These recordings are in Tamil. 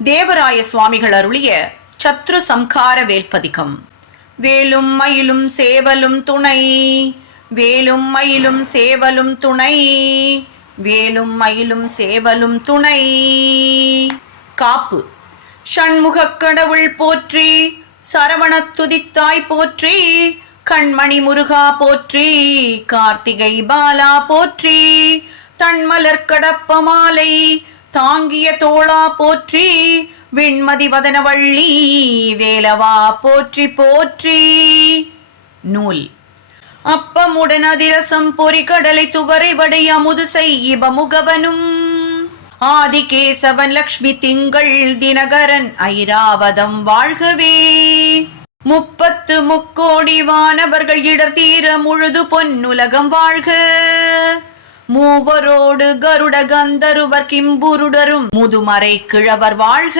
தேவராய சுவாமிகள் அருளிய சத்ரு சம்கார வேல்பதிகம். வேலும் மயிலும் சேவலும் துணை, வேலும் மயிலும் சேவலும் துணை, வேலும் மயிலும் சேவலும் துணை. காப்பு. ஷண்முகக் கடவுள் போற்றி, சரவணத் துதித்தாய் போற்றி, கண்மணி முருகா போற்றி, கார்த்திகை பாலா போற்றி, தன்மலர் கடப்ப மாலை தாங்கிய தோளா போற்றி, விண்மதி வதனவள்ளி வேலவா போற்றி போற்றி. நூல். அப்பமுடன் அதிரசம் பொறி கடலை துவரை வடை அமுது செய்யிப முகவனும், ஆதிகேசவன் லக்ஷ்மி திங்கள் தினகரன் ஐராவதம் வாழ்கவே. 30 முக்கோடி வானவர்கள் இடர் தீர முழுது பொன்னுலகம் வாழ்க. மூவரோடு கருட கந்தருவர் கிம்புருடரும் முதுமறை கிழவர் வாழ்க.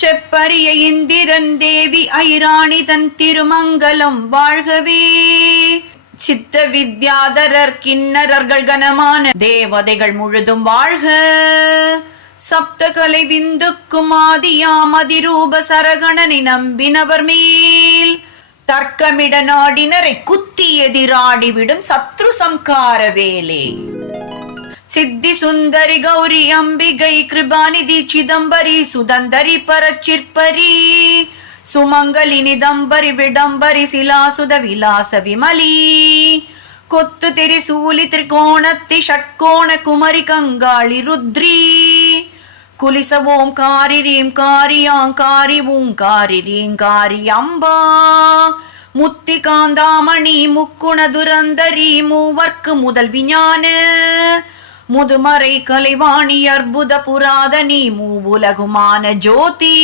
செப்பரிய இந்திரன் தேவி ஐராணி தன் திருமங்கலம் வாழ்கவே. சித்த வித்யாதரர் கிண்ணரர்கள் கனமான தேவதைகள் முழுதும் வாழ்க. சப்தகலை விந்துக்கும் ஆதியாம் அதிரூப சரகணனை நம்பினவர் மேல், தர்க்கமிட நாடினரை குத்தி எதிராடிவிடும் சத்ரு சம்கார வேலே. சித்தி சுந்தரி கௌரி அம்பிகை கிருபாநிதி சிதம்பரி சுதந்தரி பரச்சிற்பரி, சுமங்கலினி தம்பரி விடம்பரி சிலாசுத விலாச விமலி, கொத்து திரிசூலி திரிகோணத்தி ஷட்கோண குமரி கங்காளி ருத்ரி, குலிச ஓம்காரி ரீம்காரி ஆங்காரி ஊங்காரி ரீங்காரி அம்பா, முத்தி காந்தாமணி முக்குண துரந்தரி மூவர்க்கு முதல் விஞ்ஞான, முதுமறை கலைவாணி அற்புத புராதனி மூவுலகுமான ஜோதி,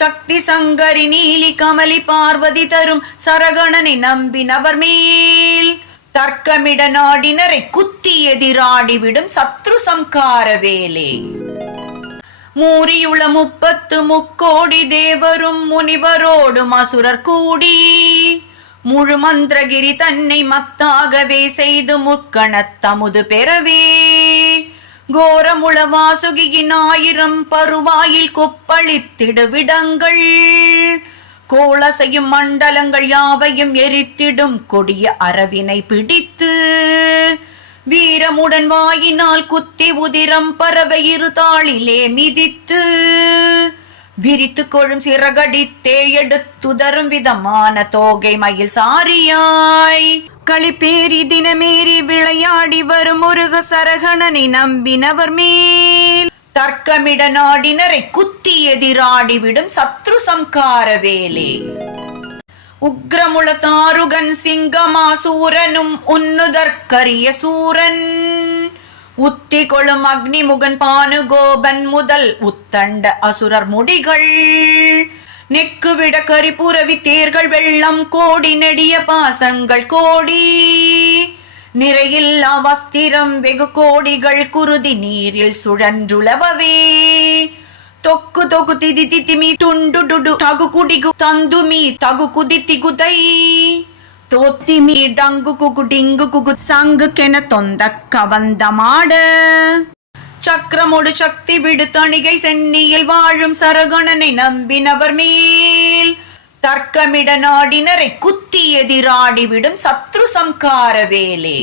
சக்தி சங்கரி நீலி கமலி பார்வதி தரும் சரகணனை நம்பினவர் மேல், தர்க்கமிட நாடினரை குத்தி எதிராடிவிடும் சத்ரு சம்கார வேலே. மூரியுள 30 முக்கோடி தேவரும் முனிவரோடும் அசுரர் கூடி, முழு மந்திரகிரி தன்னை மத்தாகவே செய்து முக்கணத் தமுது பெறவே, கோரமுள வாசுகியின் 1000 பருவாயில் கொப்பளித்திடுவிடங்கள், கோளசையும் மண்டலங்கள் யாவையும் எரித்திடும் கொடிய அரவினை பிடித்து, வீரமுடன் வாயினால் குத்தி உதிரம் பறவை இருதாளிலே மிதித்து, விரித்து கொழும் சிறகடித்தே எடுத்துதரும் விதமான தோகை மயில் சாரியாய், களிப்பேரி தினமேறி விளையாடி வரும் முருக சரகணனை நம்பினவர் மேல், தர்க்கமிட நாடினரை குத்தி எதிராடிவிடும் சத்ரு சம்கார வேலே. உக்ரமுள தாருகன் சிங்கமாசூரனும் உன்னுதற்கரிய சூரன், உத்தி கொளும் அக்னிமுகன் பானுகோபன் முதல் உத்தண்ட அசுரர் முடிகள், நெக்குவிட கரிபுரவி தேர்கள் வெள்ளம் கோடி நெடிய பாசங்கள் கோடி, நிறையில்லா வஸ்திரம் வெகு கோடிகள் குருதி நீரில் சுழன்றுளவவே, தொக்கு தொகு திதி திதிமி துண்டு டுடு தகு குடிகு தந்துமி தகு குதி திகுதை, தோத்திமி டங்கு குகு டிங்கு குகு சங்கு கென தொந்த கவந்தமாட, சக்கரமோடு சக்தி விடு தணிகை சென்னியில் வாழும் சரகணனை நம்பினவர் மேல், தர்க்கமிட நாடினரை குத்தி எதிராடிவிடும் சத்ரு சம்கார வேலே.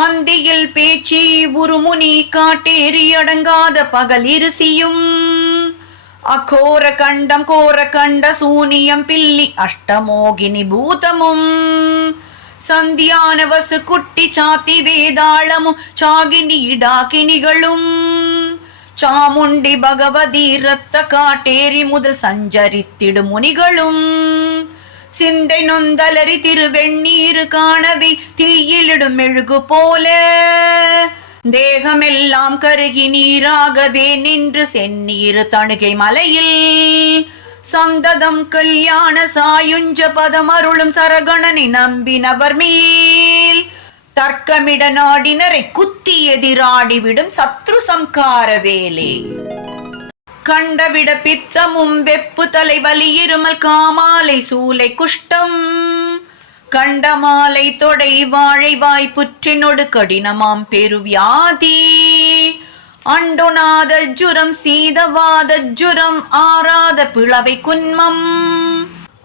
அந்தியில் பேச்சி உருமுனி காட்டேறி அடங்காத பகல் இருசியும், அகோர கண்டம் கோர கண்ட சூனியம் பில்லி அஷ்டமோகினி பூதமும், சந்தியான வசு குட்டி சாத்தி வேதாளமும் சாகினி டாகினிகளும், சாமுண்டி பகவதி ரத்த காட்டேரி முதல் சஞ்சரித்திடும் முனிகளும், சிந்தை நொந்தலரி திருவெண்ணீரு காணவி தீயிலிடும் மெழுகு போல, தேகமெல்லாம் கருகி நீராகவே நின்று செந்நீரு தணுகை மலையில், சந்ததம் கல்யாண சாயுஞ்ச பதம் அருளும் சரகணனை நம்பினவர் மேல், தர்க்கமிட நாடினரை குத்தி எதிராடிவிடும் சத்ரு சம்கார வேலே. கண்டவிட பித்தமும் வெப்பு தலைவலி இருமல் காமாலை சூலை குஷ்டம், கண்டமாலை தொடை வாழை வாய் புற்றினொடு கடினமாம் பெருவியாதி, அண்டொணாத ஜுரம் சீதவாத ஜுரம் ஆறாத பிளவை குன்மம்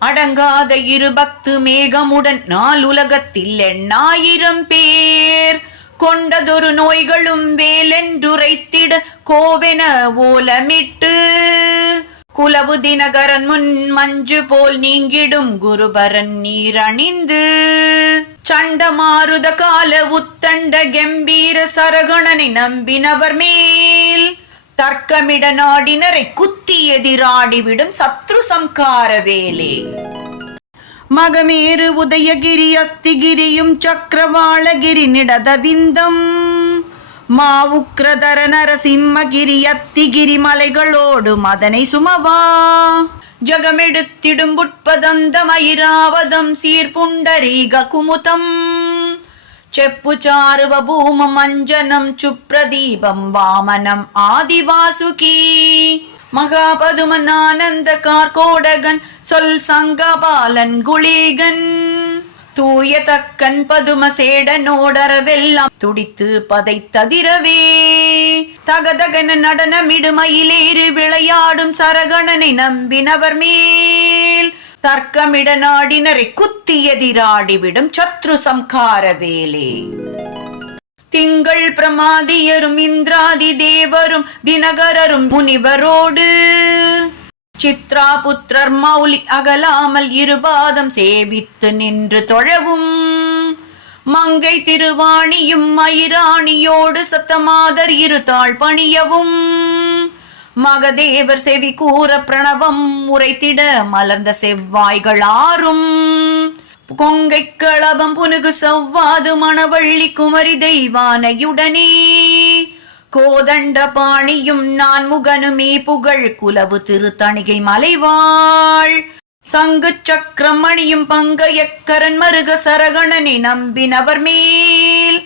அடங்காத இருபக்து மேகமுடன் நாலுலகத்தில் 8,000 பேர் கொண்டதொரு நோய்களும் வேலென்றுரைத்திட கோவென ஓலமிட்டு குலவு தினகரன் முன் மஞ்சு போல் நீங்கிடும் குருபரன் நீரணிந்து சண்டமாருத கால உத்தண்ட கம்பீர சரகணனை நம்பினவர் மேல் தர்க்கமிட நாடினரை குத்தி எதிராடிவிடும் சத்ரு சம்கார வேலே. மகமேரு உதயகிரி அஸ்திகிரியும் சக்கரவாளகிரி நிடதவிந்தம் மாவுக்ரதர நரசிம்மகிரி அத்திகிரி மலைகளோடு மதனை சுமவா ஜகமெடுத்திடும் புட்பதந்த மயிராவதம் சீர்புண்டரீக குமுதம் செப்பு சாருவ பூமம் அஞ்சனம் சுப்ரதீபம் வாமனம் ஆதிவாசுகி மகாபதுமன் ஆனந்த கார்கோடகன் சொல் சங்கபாலன் குளிகன் தூய தக்கன் பதும சேடனோடரவெல்லாம் துடித்து பதைத்ததிரவே தகதகன நடனமிடுமயிலேறு விளையாடும் சரகணனை நம்பினவர் மேல் தர்க்கமிட நாடினரை குத்தி எதிராடிவிடும் சத்ரு சம்கார வேலே. திங்கள் பிரமாதியரும் இந்திராதி தேவரும் தினகரரும் முனிவரோடு சித்ரா புத்திரர் மௌலி அகலாமல் இருபாதம் சேவித்து நின்று தொழவும் மங்கை திருவாணியும் மயிராணியோடு சத்தமாதர் இருதாள் பணியவும் மகதேவர் செவி கூற பிரணவம் உரைத்திட மலர்ந்த செவ்வாய்கள் ஆறும் கொங்கை களபம் புனுகு செவ்வாது மணவள்ளி குமரி தெய்வானையுடனே கோதண்ட பாணியும் நான் முகனுமே புகழ் குலவு திருத்தணிகை மலைவாள் சங்கு சக்கரம் மணியும் பங்கையக்கரன் மருக சரகணனை நம்பினவர் மேல்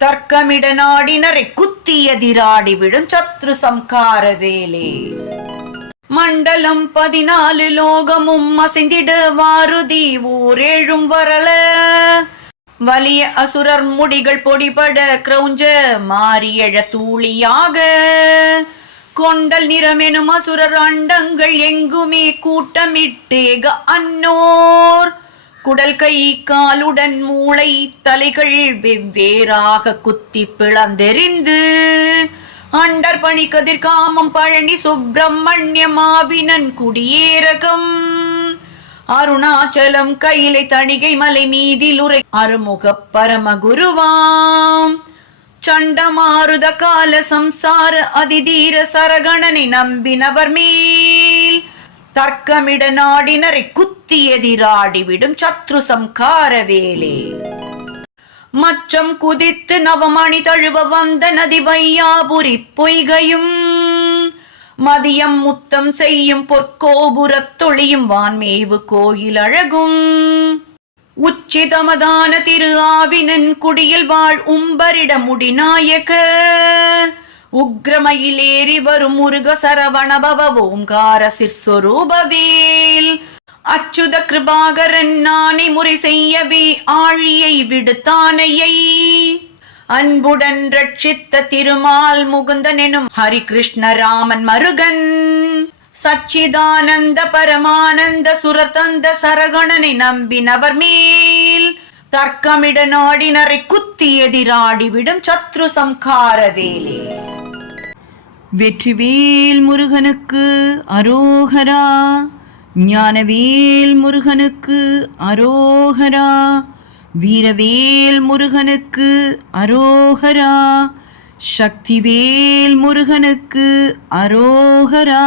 தர்க்கமிட நாடினரை குத்தி எதிராடிவிடும் சத்ரு சம்கார வேலே. மண்டலம் 14 லோகமும் அசைந்திட வாருதி ஊரேழும் வரல வலிய அசுரர் முடிகள் பொடிபட கிரௌஞ்ச மாரியழ தூளியாக கொண்டல் நிறமெனும் அசுரர் அண்டங்கள் எங்குமே கூட்டமிட்டேக அன்னோர் குடல் கை காலுடன் மூளை தலைகள் வெவ்வேறாக குத்தி பிளந்தெறிந்து அண்டர் பணி கதிர் காமம் பழனி சுப்பிரமணியமாவினன் குடியேரகம் அருணாச்சலம் கையிலை தணிகை மலை மீதில் உரை அருமுக பரமகுருவாம் சண்டமாருத கால சம்சார அதிதீர சரகணனை நம்பினவர் மேல் தர்க்கமிட நாடினரை குத்தி எதிராடிவிடும் சத்ரு சம்கார வேலே. மச்சம் குதித்து நவமணி தழுவ வந்த நதி வையாபுரி பொய்கையும் மதியம் முத்தம் செய்யும் பொற்கோபுரத் தொழியும் வான்மேவு கோயில் அழகும் உச்சிதமதான திரு ஆவினன் குடியில் வாழ் உம்பரிட முடிநாயக உக்ரமயிலேறி வரும் முருக சரவணபவ ஓங்கார சிற்சொரூபவேல் அச்சுத கிருபாகரன் நானே முறை செய்யவே ஆழியை விடுத்தானையை அன்புடன் ரட்சித்த திருமால் முகுந்தன் எனும் ஹரி கிருஷ்ண ராமன் மருகன் சச்சிதானந்த பரமானந்த சுரதந்த சரகணனை நம்பினவர் மேல் தர்க்கமிட நாடினரை குத்தி எதிராடிவிடும் சத்ரு சம்கார வேலே. வெற்றிவேல் முருகனுக்கு அரோகரா, ஞானவேல் முருகனுக்கு அரோகரா, வீரவேல் முருகனுக்கு அரோகரா, சக்திவேல் முருகனுக்கு அரோகரா.